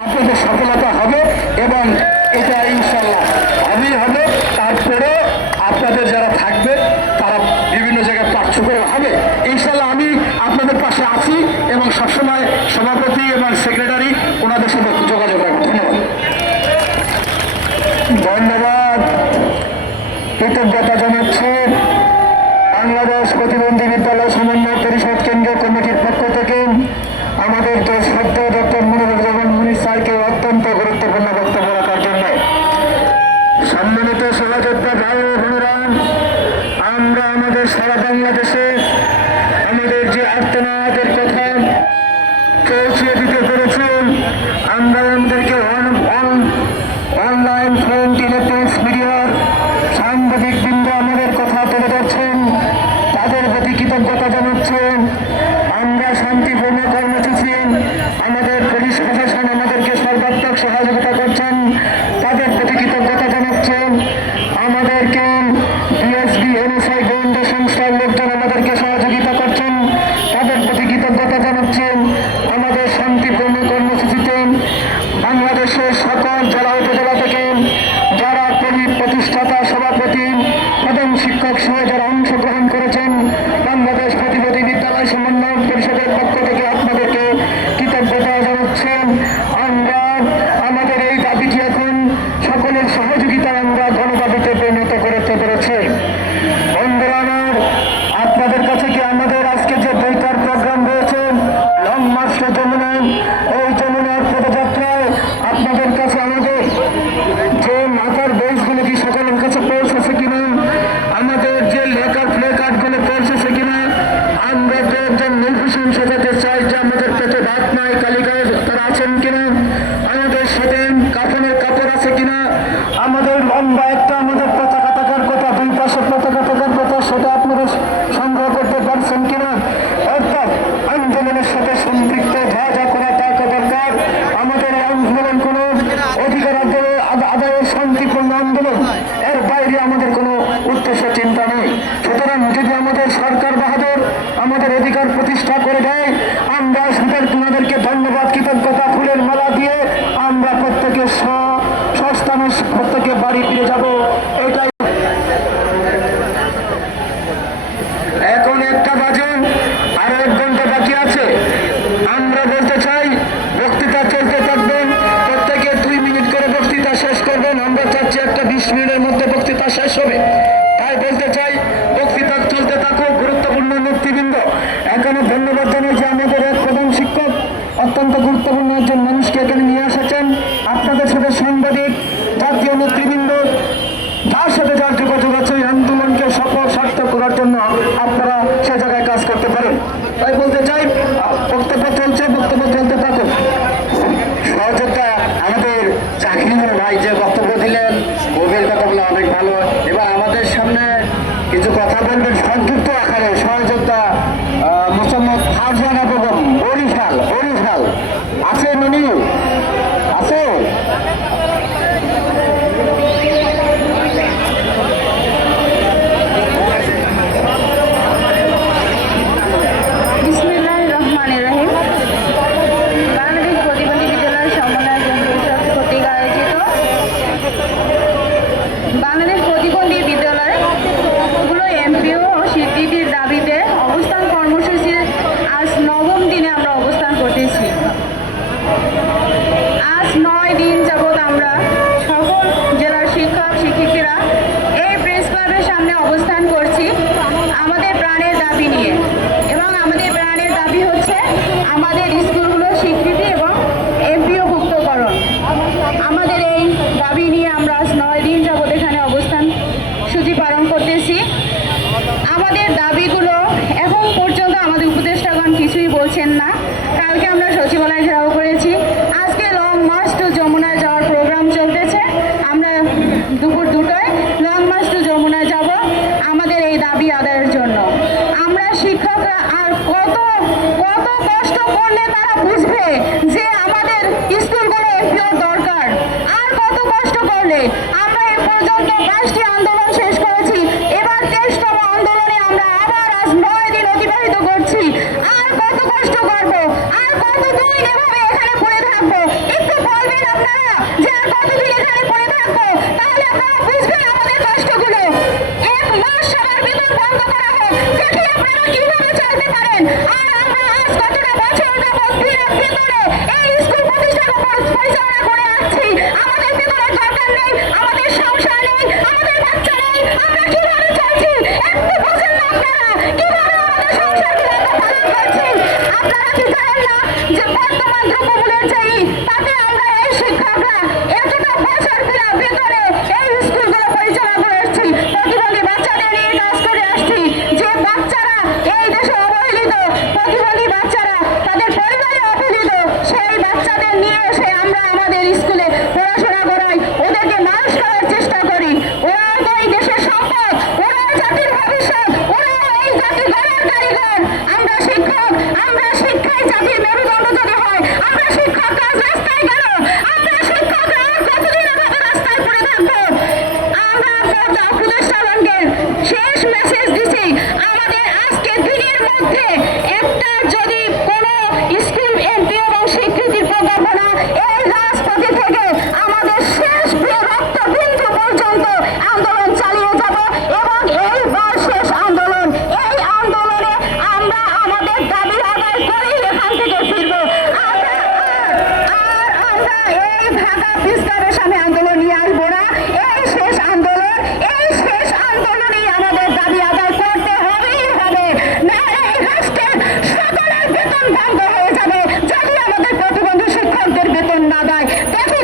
আপনাদের সফলতা হবে এবং এটা ইনশাল্লাহ হবেই হবে। তারপরে আপনাদের যারা থাকবে তারা বিভিন্ন জায়গায় পার্থক্য হবে ইনশাল্লাহ। আমি আপনাদের পাশে আছি এবং সবসময় সভাপতি এবং সেক্রেটারি ওনাদের সাথে যোগাযোগ রাখবো। ধন্যবাদ। কৃতজ্ঞতা জানাচ্ছি বাংলাদেশ প্রতিবন্ধী বিদ্যালয় সমন্বয় পরিষদ কেন্দ্রীয় কমিটির পক্ষ থেকে আমাদের শ্রদ্ধা ডক্টর মুনিরুজ্জামান মুনির স্যারকে অত্যন্ত গুরুত্বপূর্ণ বক্তব্য রাখার জন্য। সম্মানিত সহযোদ্ধা ভাই ও বোনেরা, আমরা আমাদের সারা বাংলাদেশে আমাদের যে আর্তনাদের কথা পৌঁছে দিতে পেরেছি। আমরা আমাদেরকে অনলাইন ফ্রন্ট ইলেকট্রনিক্স মিডিয়ার সাংবাদিক বৃন্দ আমাদের কথা তুলে ধরছেন, তাদের প্রতি কৃতজ্ঞতা জানাচ্ছেন। আমরা শান্তিপূর্ণ কর্মসূচি আমাদের পুলিশ প্রশাসন আমাদেরকে সর্বাত্মক সহযোগিতা করছেন, তাদের প্রতি কৃতজ্ঞতা জানাচ্ছেন। আমাদেরকে বিএসবি এনএসআই গোয়েন্দা সংস্থার লোকজন আমাদেরকে সহযোগিতা করছেন, তাদের প্রতি কৃতজ্ঞতা জানাচ্ছেন। আমাদের শান্তিপূর্ণ কর্মসূচিতে বাংলাদেশের সকল জেলা উপজেলা থেকে যারা প্রতিষ্ঠাতা সভাপতি প্রধান শিক্ষক সহ যারা অংশগ্রহণ করেছেন, বাংলাদেশ প্রতিবন্ধী বিদ্যালয় সমন্বয় পরিষদের পক্ষ থেকে আপনাদেরকে কৃতজ্ঞতা জানাচ্ছেন। আমরা আমাদের এই দাবিটি এখন সকলের সহযোগিতায় আমরা গণদাবিতে পরিণত করতে পেরেছি। বন্ধুরা আমার, আপনাদের কাছে কি আমাদের আজকে যে বইটার প্রোগ্রাম রয়েছে লং মার্চ টু যমুনা, এই যমুনার পদযাত্রায় আপনাদের কাছে আমাদের যে মাথার বেসগুলো কি সকলের কাছে পৌঁছেছে কিনা, আমাদের যে লেখার প্লে কার্ডগুলো পৌঁছেছে কিনা, আমরা তো একজন নির্ভীষণ শেখাতে চাই যে আমাদের পেটে ভাত নাই কালিকায় তারা আছেন কিনা, আমাদের সাথে কাফনের কাপড় আছে কিনা, আমাদের লম্বা একটা আমাদের পতাকা থাকার কথা, দুই পাশে পতাকা থাকার কথা, সেটা আপনারা সংগ্রহ করতে পারছেন কিনা। অর্থাৎ আন্দোলনের সাথে সম্পৃক্ত যা যা করা টাকা দরকার, আমাদের এই আন্দোলন কোনো অধিকার আদায়ের শান্তিপূর্ণ আন্দোলন, এর বাইরে আমাদের কোনো উদ্দেশ্য চিন্তা নেই। সুতরাং যদি আমাদের সরকার বাহাদুর আমাদের অধিকার প্রতিষ্ঠা করে দেয়, আমরা তাদেরকে ধন্যবাদ কৃতজ্ঞতা ফুলের মালা দিয়ে আমরা প্রত্যেকে স্বস্থানে প্রত্যেকে বাড়ি ফিরে যাব। এটাই এখন 1টা বাজে, আরো 1 ঘন্টা বাকি আছে। আমরা বলতে চাই বক্তৃতা চলতে থাকবেন, প্রত্যেকে 2 মিনিট করে বক্তৃতা শেষ করবেন। আমরা চাচ্ছি একটা 20 মিনিটের মধ্যে বক্তৃতা শেষ হবে, তাই বলতে চাই বক্তৃতা চলতে থাকুক। গুরুত্বপূর্ণ নেতৃবৃন্দ, এখানে ধন্যবাদ জানাই যে আমাদের এক প্রধান শিক্ষক অত্যন্ত গুরুত্বপূর্ণ একজন মানুষকে এখানে নিয়ে এসেছেন। আপনাদের সাথে সাংবাদিক জাতীয় নেতৃবৃন্দ যার সাথে যার যোগাযোগ আছে এই আন্দোলনকে সফল সার্থক করার জন্য আপনারা সে জায়গায় কাজ করতে পারেন। তাই বলতে চাই বক্তব্য চলছে, বক্তব্য চলতে থাকুন। সহযোদ্ধা আমাদের চাকরির ভাই যে বক্তব্য দিলেন, কবির কথাগুলো অনেক ভালো। এবার আমাদের সামনে কিছু কথা বলবেন সংক্ষিপ্ত আকারে সহযোদ্ধা মোসাম্মদ ফারজানা বেগম, বরিশাল আছে মনি আছে। বাংলাদেশ প্রতিবন্ধী বিদ্যালয়গুলো এমপিও স্বীকৃতির দাবিতে অবস্থান কর্মসূচির আজ 9ম দিনে আমরা অবস্থান করতেছি। আজ 9 দিন যাবৎ আমরা সকল জেলার শিক্ষক শিক্ষিকারা এই প্রেস ক্লাবের সামনে অবস্থান করছি আমাদের প্রাণের দাবি নিয়ে। এবং আমাদের প্রাণের দাবি হচ্ছে আমাদের স্কুলগুলোর স্বীকৃতি এবং এমপিও ভুক্তকরণ। আমাদের এই দাবি নিয়ে আমরা আজ 9 দিন যাবৎ এখানে অবস্থান সূচি পালন করতেছি। আমাদের দাবিগুলো এখন পর্যন্ত আমাদের উপদেষ্টাগণ কিছুই বলছেন না। কালকে আমরা সচিবালয় ঘেরাও করেছি, আজকে লং মার্চ টু যমুনায় যাওয়ার প্রোগ্রাম চলতেছে। আমরা দুপুর 2টায় লং মার্চ টু যমুনায় যাব আমাদের এই দাবি আদায়ের জন্য। আমরা শিক্ষকরা আর কত কষ্ট করলে তারা বুঝবে যে আমাদের স্কুলগুলো এমপিওর দরকার। আর কত কষ্ট করলে আমরা এ পর্যন্ত 5টি আন্দোলন শেষ করেছি, এবার 23তম আন্দোলনে আমরা আবার আজ 9 দিন অতিবাহিত করছি। আর কত কষ্ট করবো, আর কতদিন এভাবে এখানে পড়ে থাকবো? একটু বলবেন আপনারা যে আর কতদিন এখানে পড়ে থাকবো, তাহলে আপনারা বুঝবেন আমাদের কষ্টগুলো। 1 মাস সবার বেতন বন্ধ করা হোক, দেখি আপনারা কিভাবে চলতে পারেন। আর আমরা আজ কতটা বছর যাবৎ বিনা বেতনে এই স্কুল প্রতিষ্ঠান পরিচালনা করে আসছি। আমাদের বেতনের দরকার নেই, আমাদের সংসার নেই, আমাদের বাচ্চা নেই, আমরা কিভাবে চলছি একটু বোঝেন না আপনারা? কিভাবে আমাদের সংসারগুলো আমরা পালন করছি? আপনারা কি জানেন না যে বর্তমান দ্রব্যমূল্যের চেয়ে তাতে আমরা এই শিক্ষকরা এতটা বছর বিনা বেতনে এই স্কুলগুলো পরিচালনা করে আসছি, প্রতিবন্ধী বাচ্চাদের নিয়ে কাজ করে আসছি। যে বাচ্চারা এই দেশে অবহেলিত, প্রতিবন্ধী বাচ্চারা তাদের পরিবারে অবহেলিত, সেই বাচ্চাদের নিয়ে এসে আমরা আমাদের স্কুলে পড়াশোনা করাই, ওদেরকে মানুষ করার চেষ্টা করি। ওরা তো এই দেশের সম্পদ, ওরা জাতির ভবিষ্যৎ, ওরা এই জাতি গড়ার কারিগর। আমরা শিক্ষক, আমরা শিক্ষায় জাতির মেরুদণ্ড যদি হয়, আমরা শিক্ষকরা আজ রাস্তায় গেল, আমরা শিক্ষকরা আর কতদিন এভাবে রাস্তায় পড়ে থাকবো? আমরা আপনাদের উপদেষ্টাগণকে শেষ মেসেজ দিচ্ছি, আমাদের আজকে দিনের মধ্যে একটা যদি কোনো স্কুল এমপি এবং স্বীকৃতির প্রজ্ঞাপনা এই রাজপথে থেকে আমাদের শেষ রক্তবিন্দু পর্যন্ত আন্দোলন চালিয়ে যাব এবং এইবার শেষ আন্দোলন। এই আন্দোলনে আমরা আমাদের দাবি আদায় করেই এখান থেকে ফিরবো। আমরা আমরা এই ঢাকা প্রেস ক্লাবের সামনে আন্দোলন নিয়ে আসবো না। এই শেষ আন্দোলন, এই শেষ আন্দোলনেই আমাদের দাবি আদায় করতে হবেই হবে। না এই রাষ্ট্রের সকলের বেতন বন্ধ হয়ে যাবে যদি আমাদের প্রতিবন্ধী শিক্ষকদের বেতন না দেয়। দেখি